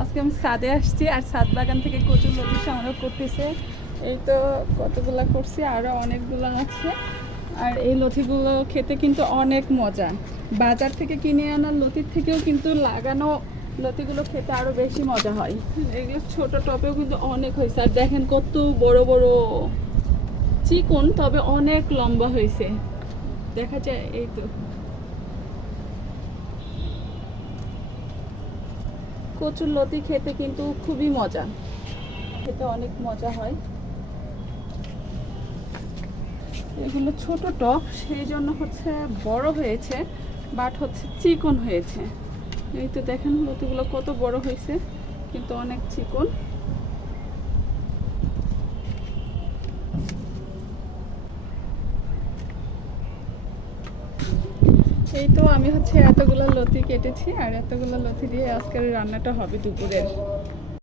আজকে আমি ছাদে আসছি আর ছাদ বাগান থেকে কচুর লতি সংগ্রহ করতেছে। এই তো কতগুলা করছি, আরও অনেকগুলো আছে। আর এই লতিগুলো খেতে কিন্তু অনেক মজা। বাজার থেকে কিনে আনা লতির থেকেও কিন্তু লাগানো লতিগুলো খেতে আরও বেশি মজা হয়। এগুলো ছোট টবেও কিন্তু অনেক হয়েছে। আর দেখেন কত বড় বড় চিকন, তবে অনেক লম্বা হয়েছে, দেখা যায়। এই তো কচুর লতি খেতে কিন্তু খুবই মজা, খেতে অনেক মজা হয়। এগুলো ছোট টব, সেই জন্য হচ্ছে বড় হয়েছে, বাট হচ্ছে চিকন হয়েছে। এই তো দেখেন লতিগুলো কত বড় হয়েছে, কিন্তু অনেক চিকন। এই তো আমি হচ্ছে এতগুলো লতি কেটেছি, আর এতগুলো লতি দিয়ে আজকের রান্নাটা হবে দুপুরের।